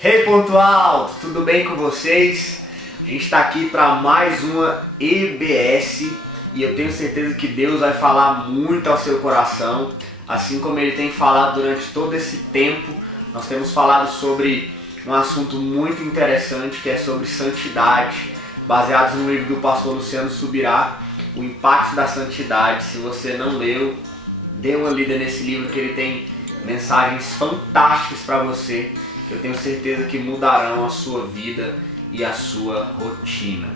Hey ponto alto, tudo bem com vocês? A gente está aqui para mais uma EBS e eu tenho certeza que Deus vai falar muito ao seu coração, assim como Ele tem falado durante todo esse tempo. Nós temos falado sobre um assunto muito interessante que é sobre santidade, baseados no livro do pastor Luciano Subirá, o impacto da santidade. Se você não leu, dê uma lida nesse livro que ele tem mensagens fantásticas para você, que eu tenho certeza que mudarão a sua vida e a sua rotina.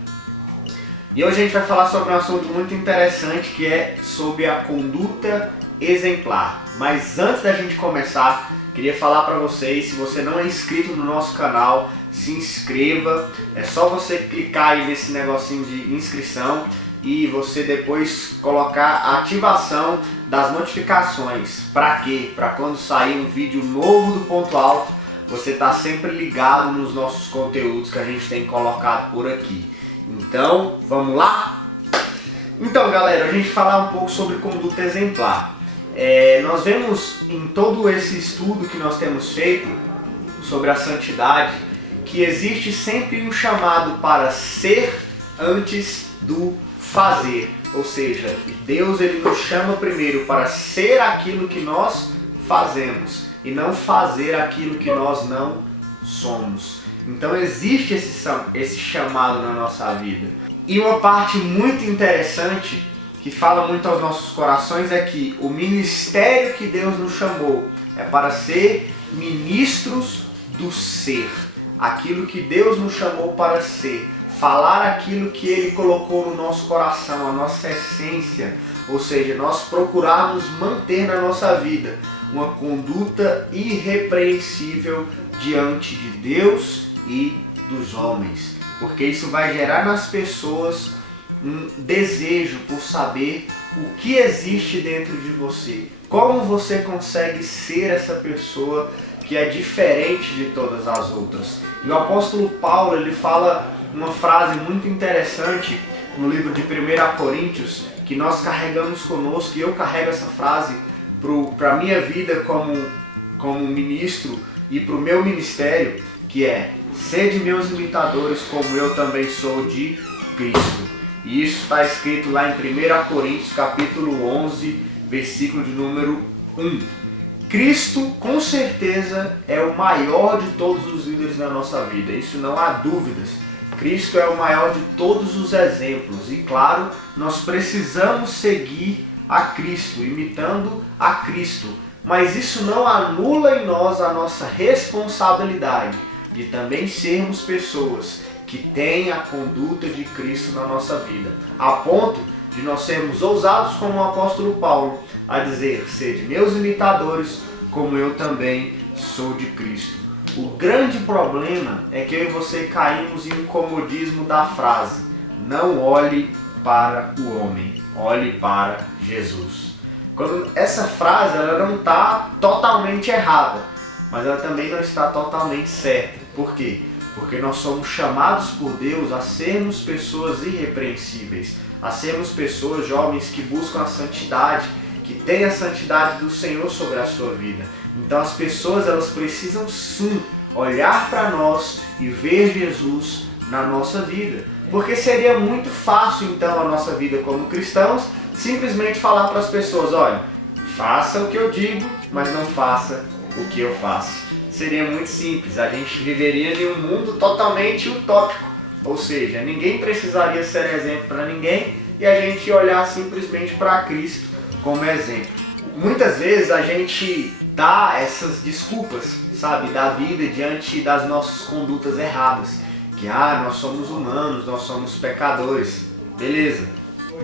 E hoje a gente vai falar sobre um assunto muito interessante que é sobre a conduta exemplar. Mas antes da gente começar, queria falar para vocês, se você não é inscrito no nosso canal, se inscreva. É só você clicar aí nesse negocinho de inscrição e você depois colocar a ativação das notificações. Para quê? Para quando sair um vídeo novo do Ponto Alto, você está sempre ligado nos nossos conteúdos que a gente tem colocado por aqui. Então, vamos lá? Então, galera, a gente falar um pouco sobre conduta exemplar. Nós vemos em todo esse estudo que nós temos feito sobre a santidade que existe sempre um chamado para ser antes do fazer. Ou seja, Deus ele nos chama primeiro para ser aquilo que nós fazemos e não fazer aquilo que nós não somos. Então existe esse chamado na nossa vida. E uma parte muito interessante que fala muito aos nossos corações é que o ministério que Deus nos chamou é para ser ministros do ser. Aquilo que Deus nos chamou para ser. Falar aquilo que Ele colocou no nosso coração, a nossa essência. Ou seja, nós procurarmos manter na nossa vida uma conduta irrepreensível diante de Deus e dos homens. Porque isso vai gerar nas pessoas um desejo por saber o que existe dentro de você. Como você consegue ser essa pessoa que é diferente de todas as outras. E o apóstolo Paulo ele fala uma frase muito interessante no livro de 1 Coríntios, que nós carregamos conosco, e eu carrego essa frase para a minha vida como ministro e para o meu ministério, que é: sede meus imitadores como eu também sou de Cristo. E isso está escrito lá em 1 Coríntios capítulo 11, versículo de número 1. Cristo com certeza é o maior de todos os líderes na nossa vida, isso não há dúvidas. Cristo é o maior de todos os exemplos e claro, nós precisamos seguir a Cristo, imitando a Cristo. Mas isso não anula em nós a nossa responsabilidade de também sermos pessoas que têm a conduta de Cristo na nossa vida, a ponto de nós sermos ousados como o apóstolo Paulo a dizer: sede meus imitadores como eu também sou de Cristo. O grande problema é que eu e você caímos em um comodismo da frase: não olhe para o homem, olhe para Jesus. Quando essa frase ela não está totalmente errada, mas ela também não está totalmente certa. Por quê? Porque nós somos chamados por Deus a sermos pessoas irrepreensíveis, a sermos pessoas jovens que buscam a santidade, que têm a santidade do Senhor sobre a sua vida. Então as pessoas elas precisam sim olhar para nós e ver Jesus na nossa vida. Porque seria muito fácil então a nossa vida como cristãos simplesmente falar para as pessoas: olha, faça o que eu digo, mas não faça o que eu faço. Seria muito simples, a gente viveria em um mundo totalmente utópico. Ou seja, ninguém precisaria ser exemplo para ninguém e a gente olhar simplesmente para Cristo como exemplo. Muitas vezes a gente dá essas desculpas, sabe, da vida diante das nossas condutas erradas. Que nós somos humanos, nós somos pecadores. Beleza,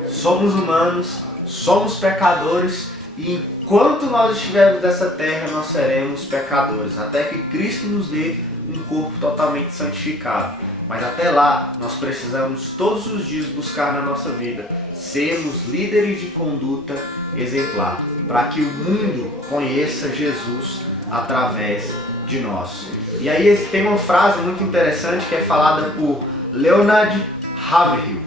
somos humanos, somos pecadores e enquanto nós estivermos nessa terra nós seremos pecadores, até que Cristo nos dê um corpo totalmente santificado. Mas até lá nós precisamos todos os dias buscar na nossa vida sermos líderes de conduta exemplar, para que o mundo conheça Jesus através de nós. E aí tem uma frase muito interessante que é falada por Leonard Ravenhill,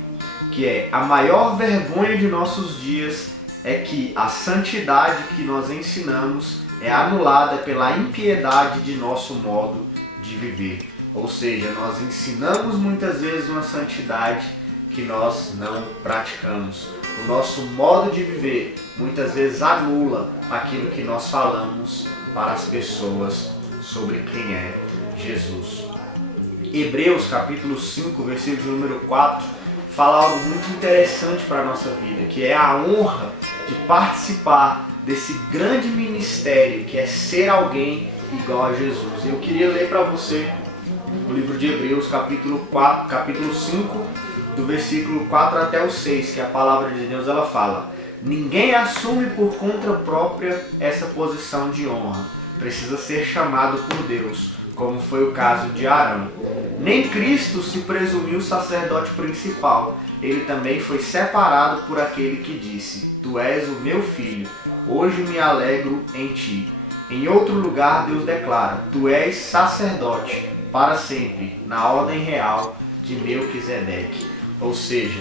que é: a maior vergonha de nossos dias é que a santidade que nós ensinamos é anulada pela impiedade de nosso modo de viver. Ou seja, nós ensinamos muitas vezes uma santidade que nós não praticamos. O nosso modo de viver muitas vezes anula aquilo que nós falamos para as pessoas sobre quem é Jesus. Hebreus capítulo 5, versículo número 4, fala algo muito interessante para a nossa vida, que é a honra de participar desse grande ministério que é ser alguém igual a Jesus. Eu queria ler para você o livro de Hebreus capítulo 5, do versículo 4 até o 6, que a palavra de Deus ela fala: ninguém assume por conta própria essa posição de honra, precisa ser chamado por Deus, como foi o caso de Arão. Nem Cristo se presumiu sacerdote principal, ele também foi separado por aquele que disse: tu és o meu filho, hoje me alegro em ti. Em outro lugar Deus declara: tu és sacerdote para sempre, na ordem real de Melquisedeque. Ou seja,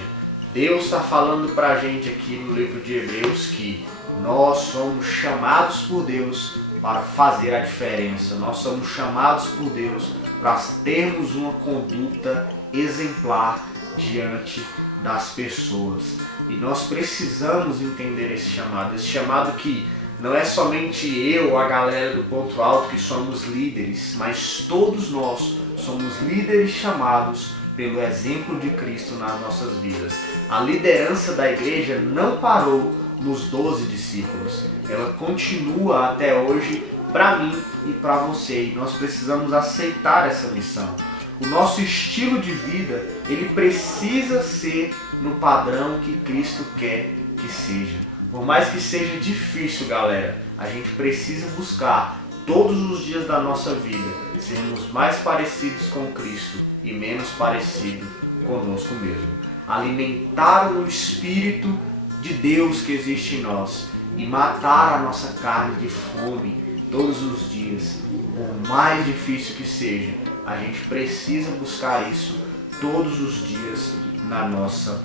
Deus está falando para a gente aqui no livro de Hebreus que nós somos chamados por Deus para fazer a diferença. Nós somos chamados por Deus para termos uma conduta exemplar diante das pessoas. E nós precisamos entender esse chamado que não é somente eu ou a galera do Ponto Alto que somos líderes, mas todos nós somos líderes chamados pelo exemplo de Cristo nas nossas vidas. A liderança da igreja não parou nos 12 discípulos, ela continua até hoje para mim e para você, e nós precisamos aceitar essa missão. O nosso estilo de vida, ele precisa ser no padrão que Cristo quer que seja. Por mais que seja difícil, galera, a gente precisa buscar todos os dias da nossa vida sermos mais parecidos com Cristo e menos parecidos conosco mesmo. Alimentar o Espírito de Deus que existe em nós e matar a nossa carne de fome todos os dias, por mais difícil que seja, a gente precisa buscar isso todos os dias na nossa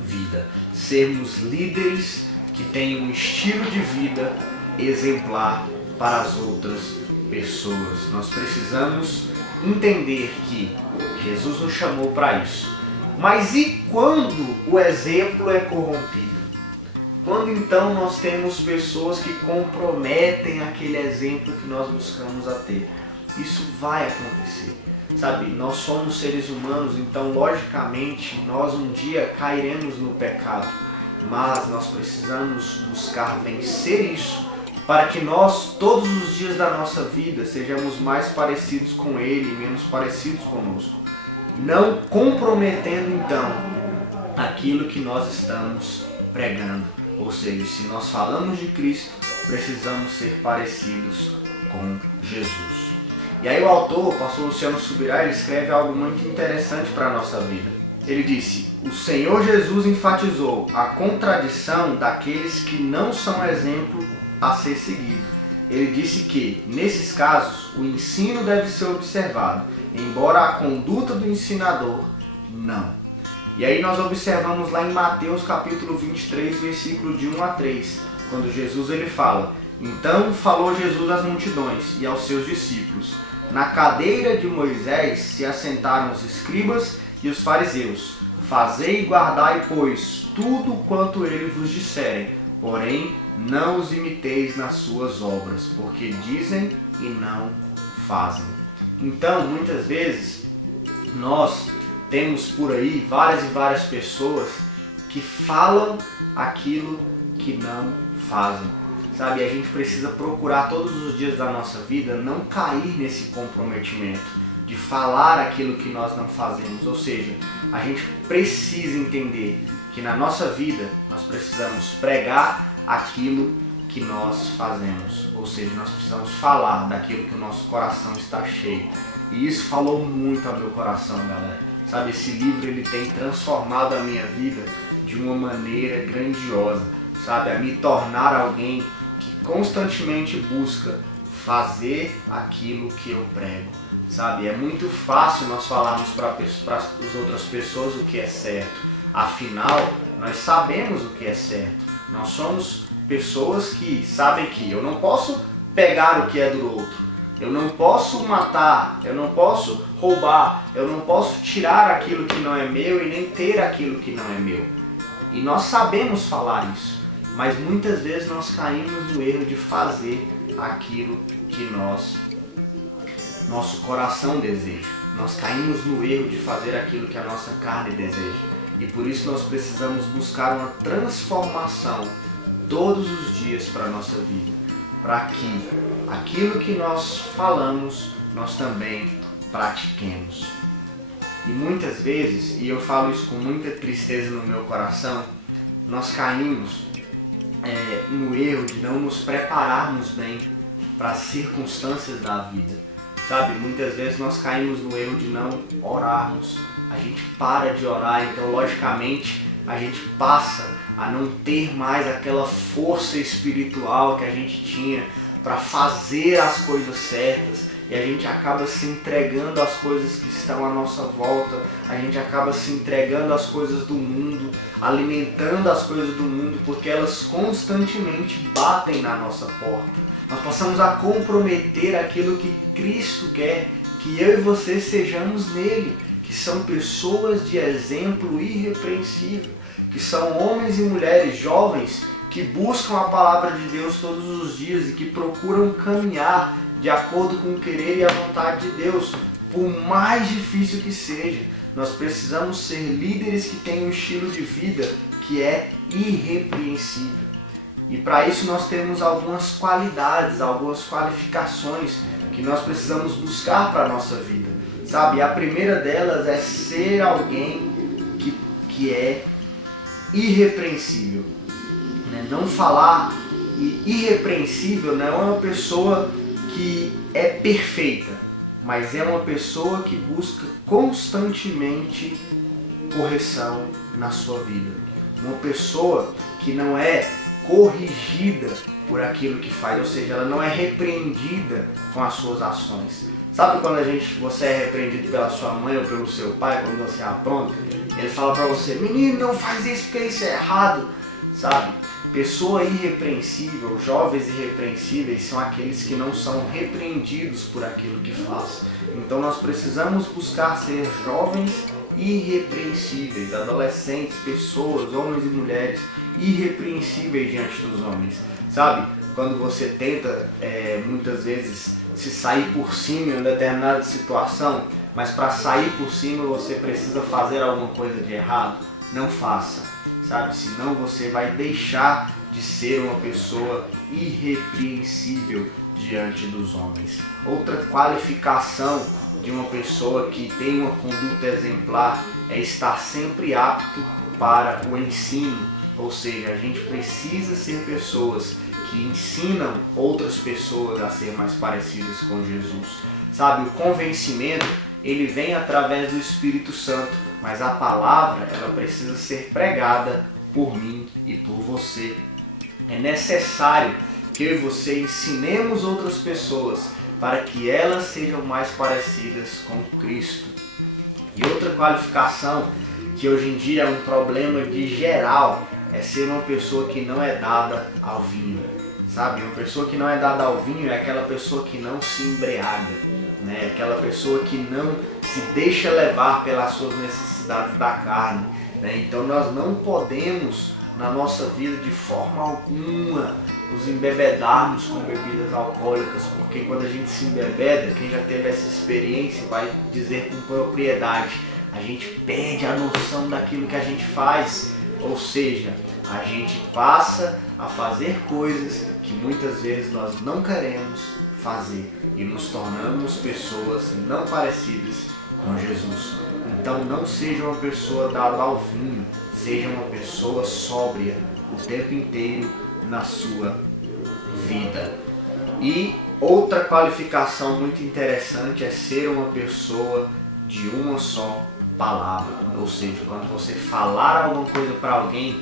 vida. Sermos líderes que tenham um estilo de vida exemplar para as outras pessoas. Nós precisamos entender que Jesus nos chamou para isso. Mas e quando o exemplo é corrompido? Quando então nós temos pessoas que comprometem aquele exemplo que nós buscamos a ter? Isso vai acontecer. Sabe, nós somos seres humanos, então logicamente nós um dia cairemos no pecado. Mas nós precisamos buscar vencer isso para que nós, todos os dias da nossa vida, sejamos mais parecidos com Ele e menos parecidos conosco. Não comprometendo então aquilo que nós estamos pregando. Ou seja, se nós falamos de Cristo, precisamos ser parecidos com Jesus. E aí o autor, o pastor Luciano Subirá, ele escreve algo muito interessante para a nossa vida. Ele disse: o Senhor Jesus enfatizou a contradição daqueles que não são exemplo a ser seguido. Ele disse que, nesses casos, o ensino deve ser observado, embora a conduta do ensinador não. E aí nós observamos lá em Mateus capítulo 23, versículo de 1 a 3, quando Jesus ele fala: então falou Jesus às multidões e aos seus discípulos: na cadeira de Moisés se assentaram os escribas e os fariseus. Fazei e guardai, pois, tudo quanto ele vos disserem, porém não os imiteis nas suas obras, porque dizem e não fazem. Então, muitas vezes, nós temos por aí várias e várias pessoas que falam aquilo que não fazem. Sabe, a gente precisa procurar todos os dias da nossa vida não cair nesse comprometimento de falar aquilo que nós não fazemos. Ou seja, a gente precisa entender que na nossa vida nós precisamos pregar aquilo que nós fazemos. Ou seja, nós precisamos falar daquilo que o nosso coração está cheio. E isso falou muito ao meu coração, galera. Sabe, esse livro ele tem transformado a minha vida de uma maneira grandiosa. Sabe, a me tornar alguém que constantemente busca fazer aquilo que eu prego. Sabe, é muito fácil nós falarmos para as outras pessoas o que é certo. Afinal, nós sabemos o que é certo. Nós somos pessoas que sabem que eu não posso pegar o que é do outro. Eu não posso matar, eu não posso roubar, eu não posso tirar aquilo que não é meu e nem ter aquilo que não é meu. E nós sabemos falar isso, mas muitas vezes nós caímos no erro de fazer aquilo que nosso coração deseja. Nós caímos no erro de fazer aquilo que a nossa carne deseja. E por isso nós precisamos buscar uma transformação todos os dias para a nossa vida, para que aquilo que nós falamos, nós também pratiquemos. E muitas vezes, e eu falo isso com muita tristeza no meu coração, nós caímos no erro de não nos prepararmos bem para as circunstâncias da vida. Sabe, muitas vezes nós caímos no erro de não orarmos, a gente para de orar, então logicamente a gente passa a não ter mais aquela força espiritual que a gente tinha para fazer as coisas certas, e a gente acaba se entregando às coisas que estão à nossa volta, a gente acaba se entregando às coisas do mundo, alimentando as coisas do mundo, porque elas constantemente batem na nossa porta. Nós passamos a comprometer aquilo que Cristo quer que eu e você sejamos nele, que são pessoas de exemplo irrepreensível, que são homens e mulheres jovens que buscam a palavra de Deus todos os dias e que procuram caminhar de acordo com o querer e a vontade de Deus, por mais difícil que seja. Nós precisamos ser líderes que têm um estilo de vida que é irrepreensível. E para isso nós temos algumas qualidades, algumas qualificações que nós precisamos buscar para a nossa vida. Sabe, a primeira delas é ser alguém que é irrepreensível. Não falar irrepreensível não é uma pessoa que é perfeita, mas é uma pessoa que busca constantemente correção na sua vida. Uma pessoa que não é corrigida por aquilo que faz, ou seja, ela não é repreendida com as suas ações. Sabe quando você é repreendido pela sua mãe ou pelo seu pai, quando você apronta, ele fala pra você: menino, não faz isso porque isso é errado, sabe? Pessoa irrepreensível, jovens irrepreensíveis são aqueles que não são repreendidos por aquilo que faz. Então nós precisamos buscar ser jovens irrepreensíveis, adolescentes, pessoas, homens e mulheres irrepreensíveis diante dos homens. Sabe, quando você tenta muitas vezes se sair por cima em uma determinada situação, mas para sair por cima você precisa fazer alguma coisa de errado, não faça. Sabe, senão você vai deixar de ser uma pessoa irrepreensível diante dos homens. Outra qualificação de uma pessoa que tem uma conduta exemplar é estar sempre apto para o ensino. Ou seja, a gente precisa ser pessoas que ensinam outras pessoas a ser mais parecidas com Jesus. Sabe, o convencimento, ele vem através do Espírito Santo, mas a palavra, ela precisa ser pregada por mim e por você. É necessário que eu e você ensinemos outras pessoas para que elas sejam mais parecidas com Cristo. E outra qualificação que hoje em dia é um problema de geral é ser uma pessoa que não é dada ao vinho. Sabe, uma pessoa que não é dada ao vinho é aquela pessoa que não se embriaga, né? Aquela pessoa que não se deixa levar pelas suas necessidades da carne, né? Então nós não podemos, na nossa vida, de forma alguma, nos embebedarmos com bebidas alcoólicas, porque quando a gente se embebeda, quem já teve essa experiência vai dizer com propriedade, a gente perde a noção daquilo que a gente faz, ou seja, a gente passa a fazer coisas que muitas vezes nós não queremos fazer e nos tornamos pessoas não parecidas com Jesus. Então não seja uma pessoa dada ao vinho, seja uma pessoa sóbria o tempo inteiro na sua vida. E outra qualificação muito interessante é ser uma pessoa de uma só palavra. Ou seja, quando você falar alguma coisa para alguém,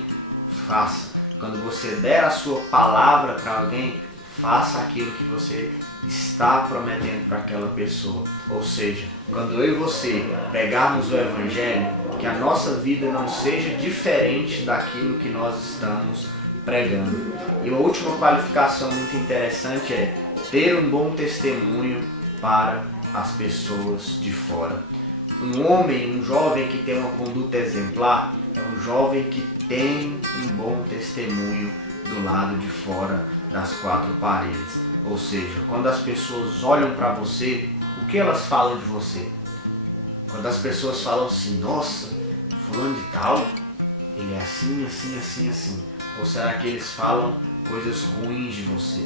faça. Quando você der a sua palavra para alguém, faça aquilo que você está prometendo para aquela pessoa. Ou seja, quando eu e você pregarmos o Evangelho, que a nossa vida não seja diferente daquilo que nós estamos pregando. E uma última qualificação muito interessante é ter um bom testemunho para as pessoas de fora. Um homem, um jovem que tem uma conduta exemplar é um jovem que tem um bom testemunho do lado de fora das quatro paredes. Ou seja, quando as pessoas olham para você, o que elas falam de você? Quando as pessoas falam assim, nossa, fulano de tal, ele é assim, assim, assim, assim. Ou será que eles falam coisas ruins de você?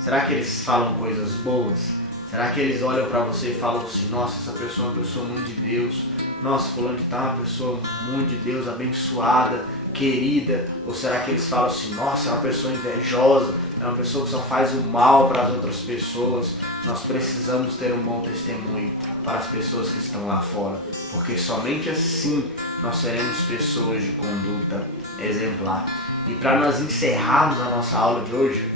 Será que eles falam coisas boas? Será que eles olham para você e falam assim, nossa, essa pessoa é uma pessoa muito de Deus, nossa, fulano de tal é uma pessoa muito de Deus, abençoada, querida? Ou será que eles falam assim, nossa, é uma pessoa invejosa, é uma pessoa que só faz o mal para as outras pessoas? Nós precisamos ter um bom testemunho para as pessoas que estão lá fora, porque somente assim nós seremos pessoas de conduta exemplar. E para nós encerrarmos a nossa aula de hoje,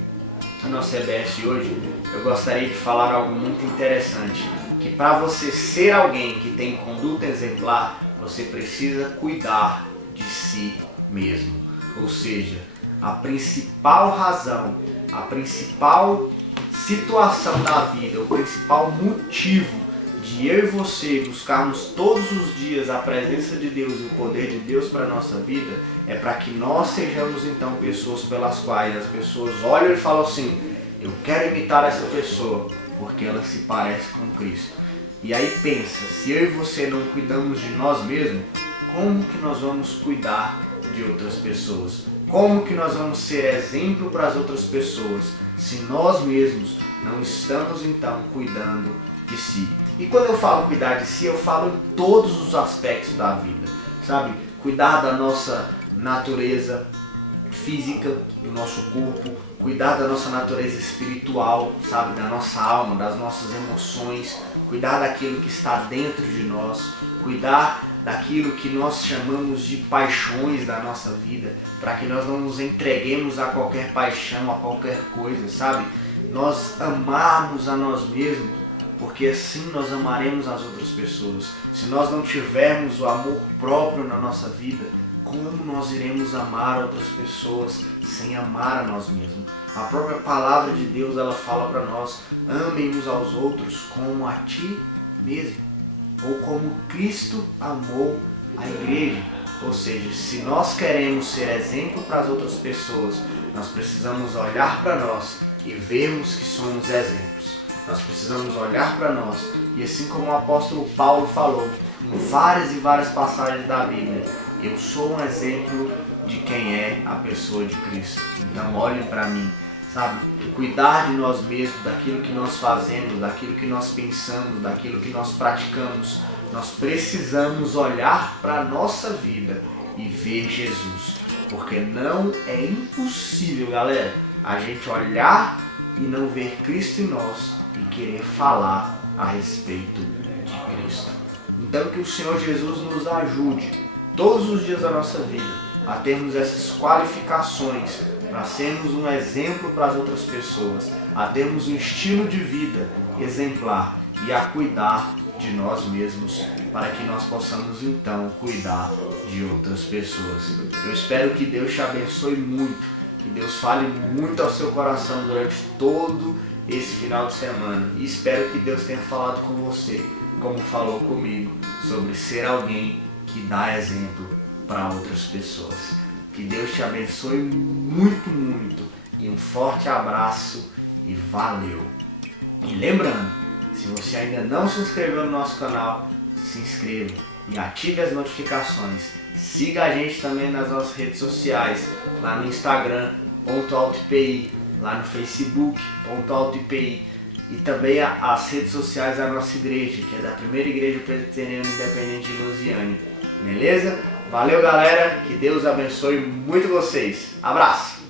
a nossa EBS de hoje, eu gostaria de falar algo muito interessante, que para você ser alguém que tem conduta exemplar, você precisa cuidar de si mesmo. Ou seja, a principal razão, a principal situação da vida, o principal motivo de eu e você buscarmos todos os dias a presença de Deus e o poder de Deus para a nossa vida, é para que nós sejamos então pessoas pelas quais as pessoas olham e falam assim, eu quero imitar essa pessoa, porque ela se parece com Cristo. E aí pensa, se eu e você não cuidamos de nós mesmos, como que nós vamos cuidar de outras pessoas? Como que nós vamos ser exemplo para as outras pessoas, se nós mesmos não estamos então cuidando de si? E quando eu falo cuidar de si, eu falo em todos os aspectos da vida, sabe? Cuidar da nossa natureza física, do nosso corpo, cuidar da nossa natureza espiritual, sabe? Da nossa alma, das nossas emoções, cuidar daquilo que está dentro de nós, cuidar daquilo que nós chamamos de paixões da nossa vida, para que nós não nos entreguemos a qualquer paixão, a qualquer coisa, sabe? Nós amarmos a nós mesmos, porque assim nós amaremos as outras pessoas. Se nós não tivermos o amor próprio na nossa vida, como nós iremos amar outras pessoas sem amar a nós mesmos? A própria palavra de Deus, ela fala para nós, amem uns aos outros como a ti mesmo, ou como Cristo amou a igreja. Ou seja, se nós queremos ser exemplo para as outras pessoas, nós precisamos olhar para nós e vermos que somos exemplos. Nós precisamos olhar para nós e assim como o apóstolo Paulo falou em várias e várias passagens da Bíblia, eu sou um exemplo de quem é a pessoa de Cristo. Então olhem para mim, sabe? Cuidar de nós mesmos, daquilo que nós fazemos, daquilo que nós pensamos, daquilo que nós praticamos. Nós precisamos olhar para a nossa vida e ver Jesus. Porque não é impossível, galera, a gente olhar e não ver Cristo em nós e querer falar a respeito de Cristo. Então que o Senhor Jesus nos ajude todos os dias da nossa vida a termos essas qualificações para sermos um exemplo para as outras pessoas, a termos um estilo de vida exemplar e a cuidar de nós mesmos para que nós possamos então cuidar de outras pessoas. Eu espero que Deus te abençoe muito, que Deus fale muito ao seu coração durante todo esse final de semana e espero que Deus tenha falado com você, como falou comigo, sobre ser alguém que dá exemplo para outras pessoas. Que Deus te abençoe muito, muito e um forte abraço e valeu! E lembrando, se você ainda não se inscreveu no nosso canal, se inscreva e ative as notificações. Siga a gente também nas nossas redes sociais, lá no Instagram, @autoipi, lá no Facebook, @autoipi, e também as redes sociais da nossa igreja, que é da Primeira Igreja Presbiteriana Independente de Lusiânia. Beleza? Valeu, galera, que Deus abençoe muito vocês. Abraço!